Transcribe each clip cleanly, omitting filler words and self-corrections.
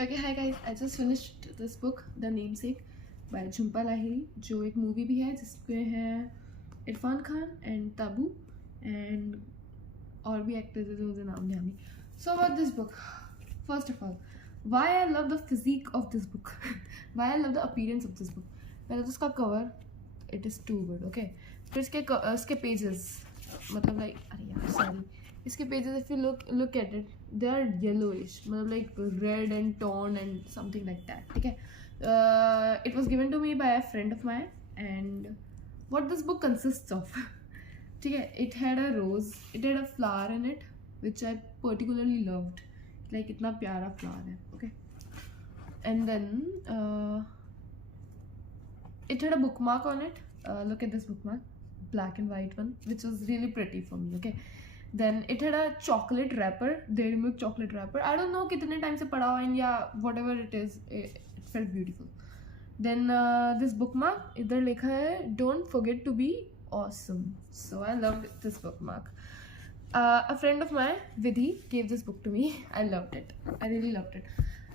Okay, hi guys. I just finished this book, The Namesake by Jhumpa Lahiri, जो एक movie भी है जिसमें है इरफान खान एंड ताबू एंड और भी एक्टर्स हैं जो मुझे नाम ध्यान नहीं. So about this book, first of all, why I love the physique of this book, why I love the appearance of this book. पहले तो इसका cover, it is too good, okay. फिर इसके pages, मतलब like अरे यार sorry, इसके pages if you look at it, they are yellowish, मतलब like red and torn and something like that. ठीक है. It was given to me by a friend of mine, and what this book consists of. ठीक है. It had a rose, it had a flower in it, which I particularly loved. Like इतना प्यारा flower है. Okay. And then it had a bookmark on it. Look at this bookmark, black and white one, which was really pretty for me. Okay. Then it had a chocolate wrapper, dairy milk chocolate wrapper. I don't know कितने time से पढ़ा हुआ है या whatever it is, it felt beautiful. Then this bookmark, इधर लिखा है don't forget to be awesome. So I loved this bookmark. A friend of mine, Vidhi, gave this book to me. I loved it. I really loved it.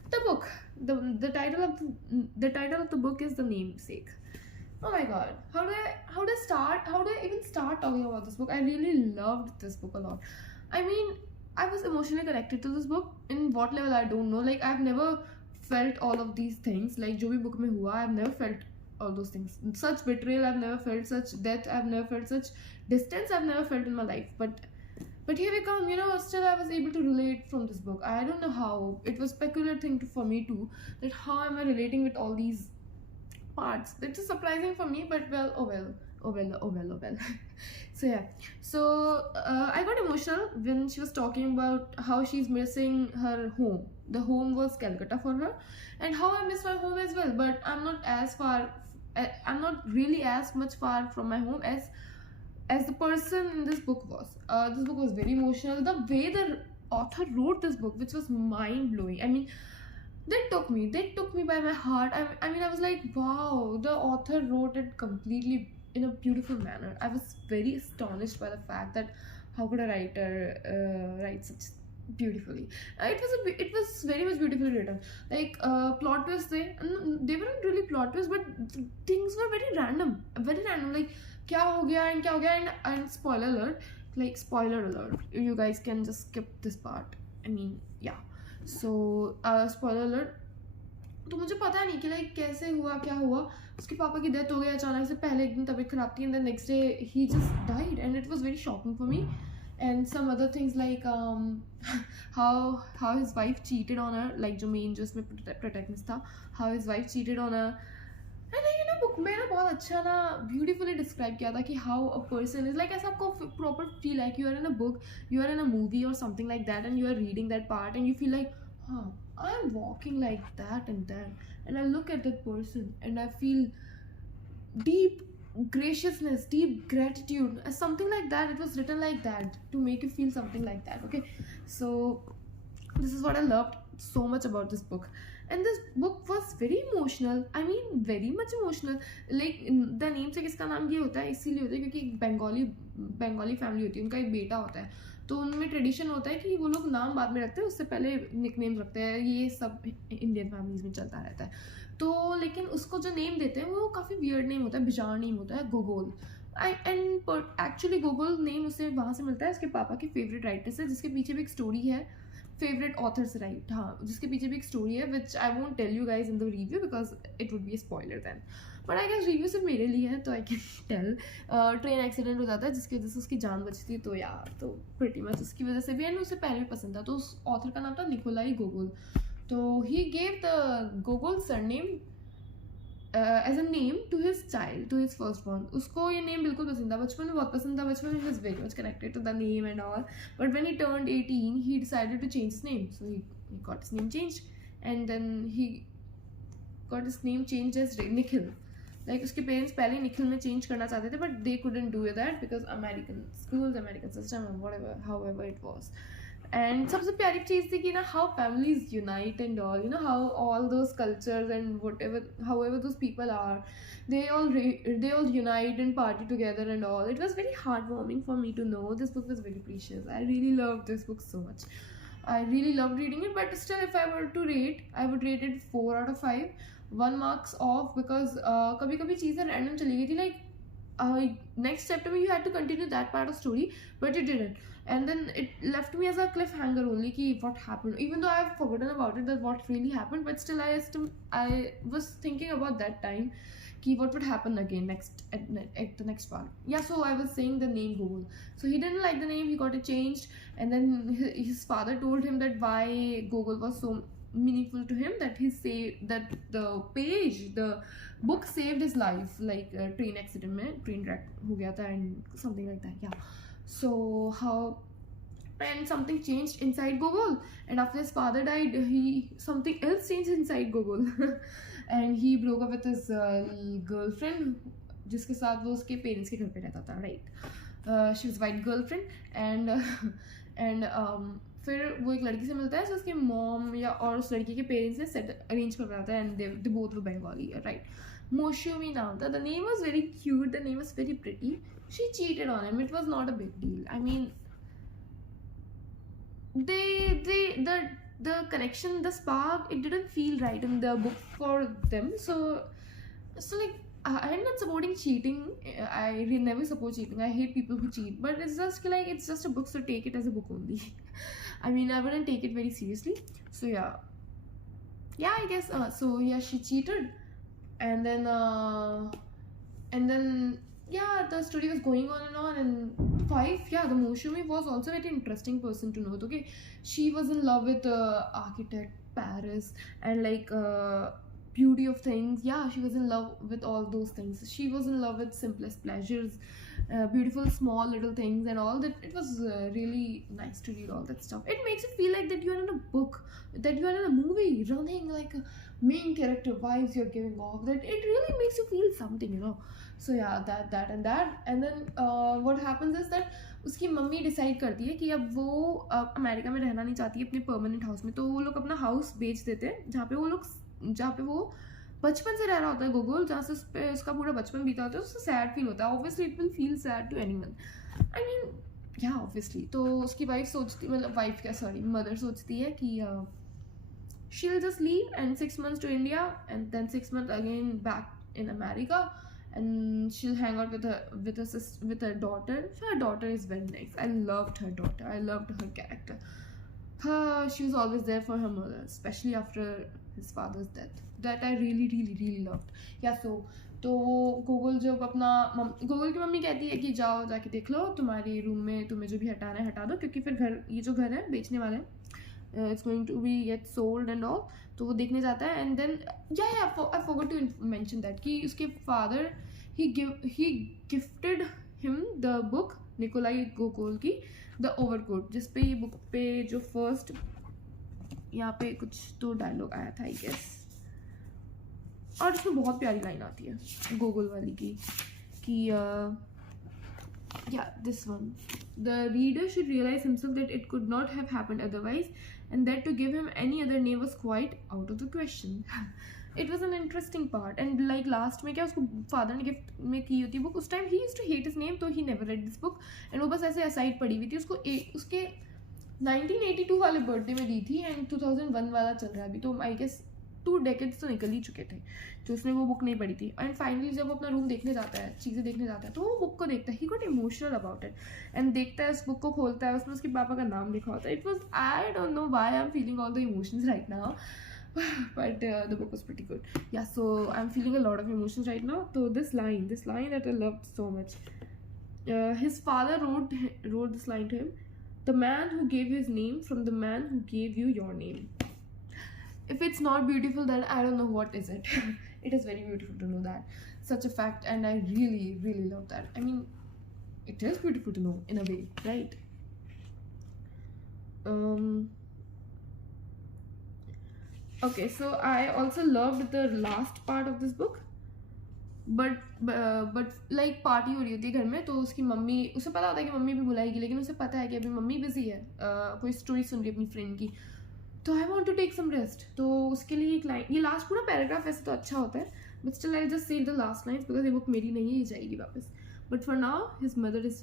The book, the title of the book is The Namesake. Oh my god, how do I even start talking about this book? I really loved this book a lot. I mean, I was emotionally connected to this book. In what level, I don't know. Like, I've never felt all of these things. Like, जो भी book में हुआ, I've never felt all those things. Such betrayal, I've never felt. Such death, I've never felt. Such distance, I've never felt in my life. But here we come, still I was able to relate from this book. I don't know how. It was peculiar thing for me too. That how am I relating with all these parts? It is surprising for me, but well, oh well. So yeah. So I got emotional when she was talking about how she's missing her home. The home was Calcutta for her, and how I miss my home as well. But I'm not really as much far from my home as the person in this book was. This book was very emotional. The way the author wrote this book, which was mind blowing. I mean, they took me by my heart. I mean, I was like, wow, the author wrote it completely in a beautiful manner. I was very astonished by the fact that how could a writer write such beautifully. It was very much beautifully written. Like plot twists, they weren't really plot twists, but things were very random. Like क्या हो गया and spoiler alert. You guys can just skip this part. I mean, yeah. So spoiler alert. तो मुझे पता नहीं कि like कैसे हुआ, क्या हुआ. उसके पापा की डेथ हो गई अचानक से. पहले एक दिन तबीयत खराब थी, and then next day he just died, and it was very shocking for me. And some other things like how his wife cheated on her, like जो main जो इसमें protagonist था, how his wife cheated on her. And book में ना बहुत अच्छा ना beautifully describe किया था कि how a person is like, ऐसा आपको proper feel like you are in a book, you are in a movie or something like that, and you are reading that part and you feel like, I'm walking like that, and I look at that person and I feel deep graciousness, deep gratitude, something like that. It was written like that to make you feel something like that. Okay, so this is what I loved so much about this book. And this book was very emotional. I mean, very much emotional. Like the namesake, इसका नाम ये होता है इसीलिए होता है क्योंकि एक बंगाली फैमिली होती है, उनका एक बेटा होता है. तो उनमें ट्रेडिशन होता है कि वो लोग नाम बाद में रखते हैं, उससे पहले निकनेम रखते हैं. ये सब इंडियन फैमिलीज में चलता रहता है. तो लेकिन उसको जो नेम देते हैं वो काफ़ी वियर्ड नेम होता है, बिजार नेम होता है, गोगोल. एंड एक्चुअली गोगोल नेम उसे वहाँ से मिलता है, उसके पापा के फेवरेट राइटर से, जिसके पीछे भी एक स्टोरी है. फेवरेट ऑथर्स राइट, हाँ, जिसके पीछे भी एक स्टोरी है, which I won't tell you guys in the review because it would be a spoiler then. But I guess review सिर्फ मेरे लिए है तो I can tell. Train accident हो जाता है जिसकी वजह से उसकी जान बचती है. तो यार, तो प्रिटी मच उसकी वजह से भी. एंड उसे पहले भी पसंद था. तो उस ऑथर का नाम था निकोलाई गोगोल. तो he gave the Gogol surname as a name to his child, to his first born. उसको ये नेम बिल्कुल पसंद था, बचपन में बहुत पसंद था. बचपन में he was very much connected to the name and all. But when he turned 18 he decided to change his name, so he got his name changed, and then he got his name changed as Nikhil. Like उसके parents पहले निखिल में change करना चाहते थे, but they couldn't do that because American schools, American system, and whatever, however it was. And सबसे प्यारी चीज़ थी कि ना how families unite and all, how all those cultures and whatever, however those people are, they all unite and party together and all. It was very heartwarming for me to know. This book was very precious. I really loved this book so much. I really loved reading it, but still, if I were to rate, I would rate it 4 out of 5. 1 marks off because कभी कभी चीज़ें random चली गई थी, like next chapter में you had to continue that part of story, but you didn't, and then it left me as a cliffhanger only कि what happened, even though I've forgotten about it, that what really happened, but still I was thinking about that time कि what would happen again next at the next part. Yeah, so I was saying the name Google. So he didn't like the name, he got it changed, and then his father told him that why Google was so meaningful to him, that he saved, that the book saved his life, like train accident में train wreck हो गया था and something like that. Yeah, so how, and something changed inside Google, and after his father died, something else changed inside Google. And he broke up with his girlfriend, जिसके साथ वो उसके parents के घर पे रहता था, right. She was white girlfriend, and फिर वो एक लड़की से मिलता है, so उसके मॉम या और उस लड़की के पेरेंट्स ने सेट अरेंज करवाया था, and they both were Bengali, right. Moshumi नाम था. The name was very cute, the name was very pretty. She cheated on him. It was not a big deal. I mean, the connection, the spark, it didn't feel right in the book for them. So like, I'm not supporting cheating. I never support cheating. I hate people who cheat. But it's just like, it's just a book, so take it as a book only. I mean, I wouldn't take it very seriously. So yeah, I guess. So yeah, she cheated, and then yeah, the story was going on, and 5, yeah, the Moshumi was also a very interesting person to note. Okay, she was in love with architect Paris, and like beauty of things. Yeah, she was in love with all those things. She was in love with simplest pleasures, beautiful small little things and all that. It was really nice to read all that stuff. It makes you feel like that you are in a book, that you are in a movie, running like a main character vibes you're giving off, that it really makes you feel something, you know. So yeah, that and then what happens is that उसकी mummy decide करती है कि अब वो America में रहना नहीं चाहती है अपने परमानेंट हाउस में, तो वो लोग अपना हाउस बेच देते हैं, जहाँ पे वो बचपन से रह रहा होता है गूगल, जहाँ से उसका पूरा बचपन बीता होता है. उससे सैड फील होता है, obviously it will feel sad to anyone. I mean, yeah obviously. तो उसकी मदर सोचती है कि she'll just leave, and 6 months to India, and then 6 months again back in America, and she'll hang out with her daughter. So her daughter is very nice. I loved her daughter. I loved her character. She was always there for her mother, especially after his father's death. That I really, really, really loved. Yeah, so तो Google जब Google की mummy कहती है कि जाओ जाके देख लो, तुम्हारे रूम में तुम्हें जो भी हटाना है हटा दो, क्योंकि फिर ये जो घर है बेचने वाले हैं, it's going to be get sold and all. तो वो देखने जाता है, and then I forgot to mention that कि उसके father he gifted him the book Nikolai गोगोल की The Overcoat, जिस पे ये बुक पे जो फर्स्ट यहाँ पे कुछ तो डायलॉग आया था, आई गेस, और इसमें बहुत प्यारी लाइन आती है गोगोल वाली कि yeah, this one, the reader should realize himself that it could not have happened otherwise, and that to give him any other name was quite out of the question. It was an interesting part. And like last में क्या उसको father ने gift में की होती book, उस time he used to hate his name, तो he never read this book, and वो बस ऐसे असाइड पड़ी हुई थी. उसको उसके 1982 वाले बर्थडे में दी थी, एंड 2001 वाला चल रहा है अभी, तो आई गेस 2 decades तो निकल ही चुके थे जो उसने वो बुक नहीं पढ़ी थी. एंड फाइनली जब वो अपना रूम देखने जाता है, चीज़ें देखने जाता है, तो वो बुक को देखता है. He got emotional about it, and देखता है उस बुक को, खोलता है, उसमें उसके पापा का नाम लिखा होता है. It was, I don't know why I am feeling all the emotions right now, but the book was pretty good. Yeah, so I'm feeling a lot of emotions right now. So this line that I loved so much. His father wrote this line to him: "The man who gave you his name from the man who gave you your name." If it's not beautiful, then I don't know what is it. It is very beautiful to know that such a fact, and I really, really love that. I mean, it is beautiful to know in a way, right? Okay, so I also loved the last part of this book, but like party हो रही होती है घर में, तो उसकी mummy, उसे पता होता है कि मम्मी भी बुलाएगी, लेकिन उसे पता है कि अभी मम्मी बिजी है, कोई स्टोरी सुन रही है अपनी फ्रेंड की, तो I want to take some rest. तो उसके लिए एक लाइन, ये लास्ट पूरा पैराग्राफ वैसे तो अच्छा होता है, but still I just say the last lines because ये बुक मेरी नहीं है, ये जाएगी वापस. But for now his mother is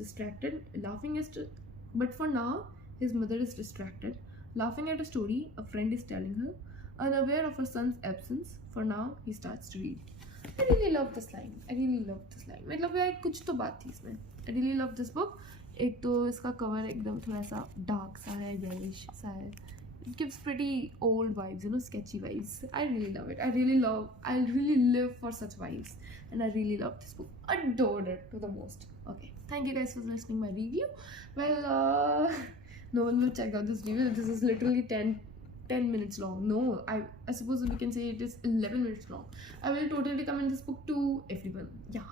distracted, Laughing at a story a friend is telling her, unaware of her son's absence, for now he starts to read. I really love this line. I really love this line. मतलब यार कुछ तो बात थी इसमें. I really love this book. एक तो इसका कवर एकदम थोड़ा सा डार्क सा है, येलिश सा है. It gives pretty old vibes, you know, sketchy vibes. I really love it. I really live for such vibes. And I really love this book. Adored it to the most. Okay. Thank you guys for listening my review. Well, no one will check out this review. This is literally 10 minutes long. No, I suppose we can say it is 11 minutes long. I will totally recommend this book to everyone. Yeah.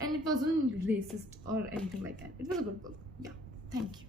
And it wasn't racist or anything like that. It was a good book. Yeah. Thank you.